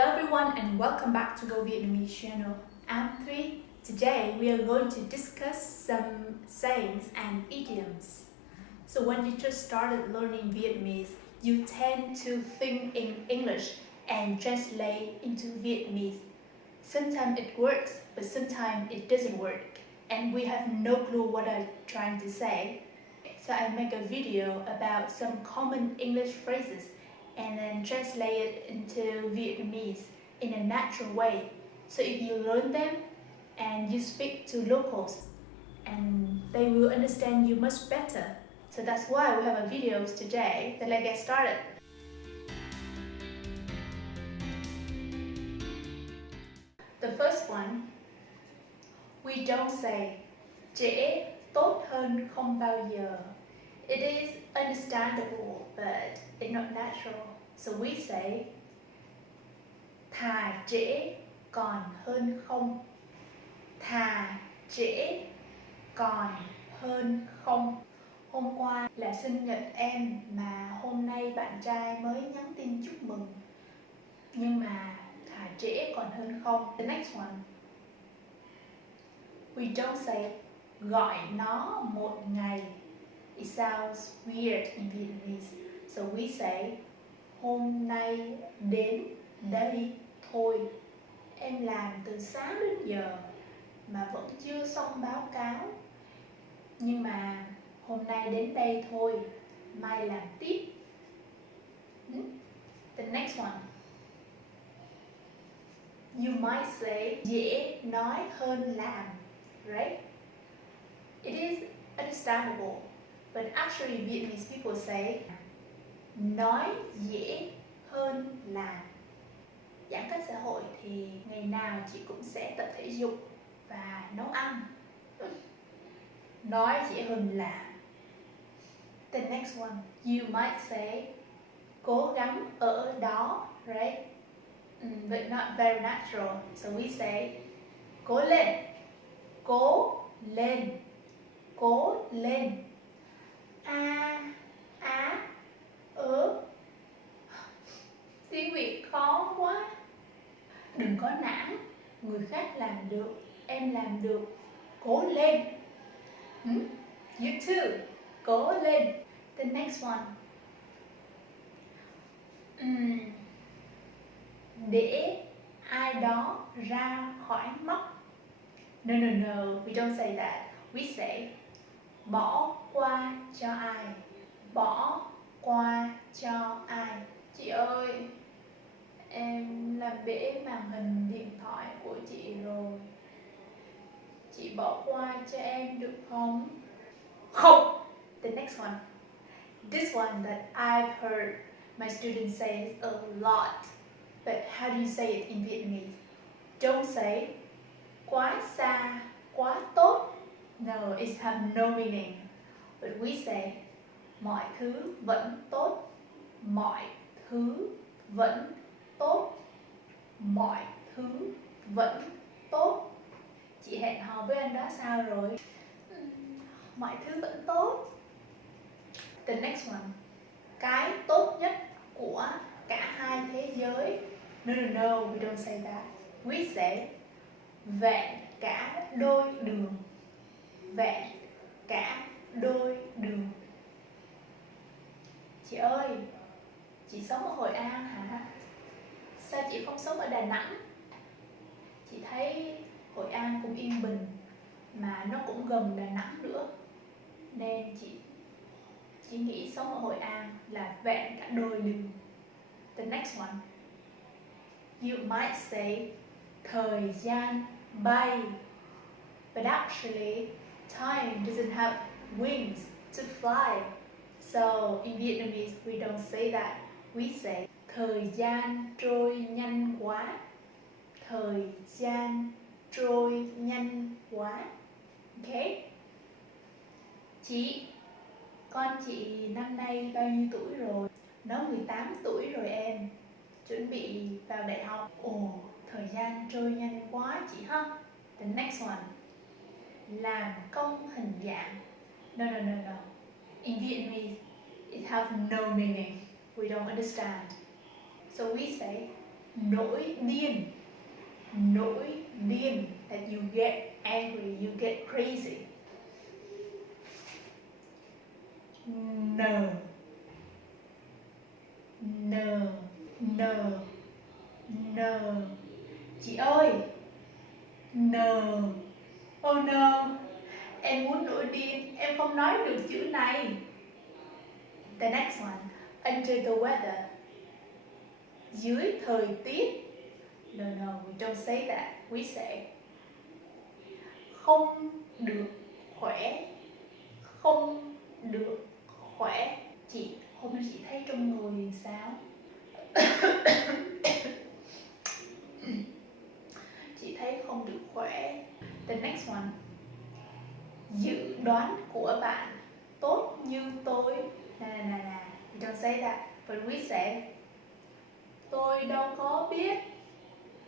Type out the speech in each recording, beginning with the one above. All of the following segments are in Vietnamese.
Hello everyone and welcome back to Go Vietnamese channel. I'm Thủy. Today we are going to discuss some sayings and idioms. So when you just started learning Vietnamese, you tend to think in English and translate into Vietnamese. Sometimes it works, but sometimes it doesn't work, and we have no clue what I'm trying to say. So I make a video about some common English phrases and then translate it into Vietnamese in a natural way. So if you learn them and you speak to locals, and they will understand you much better. So that's why we have a videos today. So let's get started. The first one, we don't say trễ tốt hơn không bao giờ. It is understandable, but it's not natural. So we say thà trễ còn hơn không. Thà trễ còn hơn không. Hôm qua là sinh nhật em mà hôm nay bạn trai mới nhắn tin chúc mừng. Nhưng mà thà trễ còn hơn không. The next one. We don't say gọi nó một ngày. It sounds weird in Vietnamese. So we say hôm nay đến đây thôi. Em làm từ sáng đến giờ mà vẫn chưa xong báo cáo. Nhưng mà hôm nay đến đây thôi, mai làm tiếp. The next one. You might say dễ nói hơn làm, right? It is understandable, but actually Vietnamese people say nói dễ hơn làm. Giãn cách xã hội thì ngày nào chị cũng sẽ tập thể dục và nấu ăn. Nói dễ hơn làm. The next one, you might say cố gắng ở đó, right? But not very natural. So we say cố lên, cố lên, cố lên. Tiếng Việt khó quá. Đừng có nản, người khác làm được, em làm được. Cố lên. You too. Cố lên. The next one. Để ai đó ra khỏi mắt. No, we don't say that. We say bỏ qua cho ai. Bỏ qua cho ai. Chị ơi, em làm bể màn hình điện thoại của chị rồi. Chị bỏ qua cho em được không? Không! The next one. This one that I've heard my students say a lot. But how do you say it in Vietnamese? Don't say quá xa, quá tốt. No, it has no meaning. But we say mọi thứ vẫn tốt. Mọi thứ vẫn tốt. Mọi thứ vẫn tốt. Chị hẹn hò với anh đó sao rồi? Mọi thứ vẫn tốt. The next one. Cái tốt nhất của cả hai thế giới. No, we don't say that. We say vẹn cả đôi đường. Vẹn cả đôi đường. Chị ơi, chị sống ở Hội An hả? Sao chị không sống ở Đà Nẵng? Chị thấy Hội An cũng yên bình, mà nó cũng gần Đà Nẵng nữa, nên chị chỉ nghĩ sống ở Hội An là vẹn cả đôi đường. The next one. You might say thời gian bay. But actually, time doesn't have wings to fly. So in Vietnamese, we don't say that. We say thời gian trôi nhanh quá. Thời gian trôi nhanh quá. Okay? Chị, con chị năm nay bao nhiêu tuổi rồi? Nó 18 tuổi rồi em. Chuẩn bị vào đại học. Ồ, thời gian trôi nhanh quá chị ha. The next one. Làm công hình dạng. No. In Vietnamese, it has no meaning. We don't understand. So we say nổi điên. Nổi điên, that you get angry, you get crazy. N N N N. Chị ơi, N. Oh no, em muốn nổi điên, em không nói được chữ này. The next one, under the weather. Dưới thời tiết. No, we don't say that. We say không được khỏe. Không được khỏe. Chị, hôm nay chị thấy trong người sao? Chị thấy không được khỏe. The next one, dự đoán của bạn tốt như tôi. Nè, we don't say that, but we say tôi đâu có biết.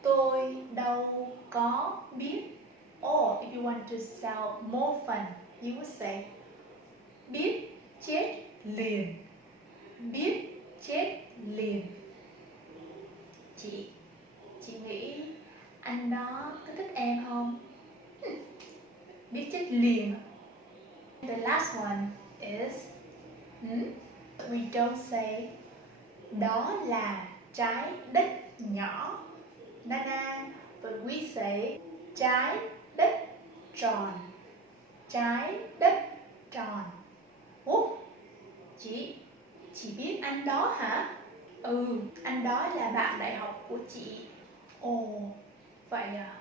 Tôi đâu có biết. Or if you want to sound more fun, you would say biết chết liền. Biết chết liền. Chị nghĩ anh đó có thích em không? Biết chết liền. The last one is we don't say đó là trái đất nhỏ. Nana, but we say trái đất tròn. Trái đất tròn. Ủa? Chị biết anh đó hả? Ừ, anh đó là bạn đại học của chị. Ồ, vậy à?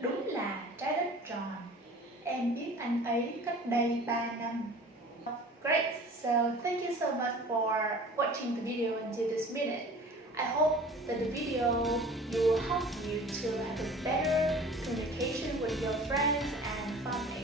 Đúng là trái đất tròn. Em biết anh ấy cách đây 3 năm. Great, so thank you so much for watching the video until this minute. I hope that the video will help you to have a better communication with your friends and family.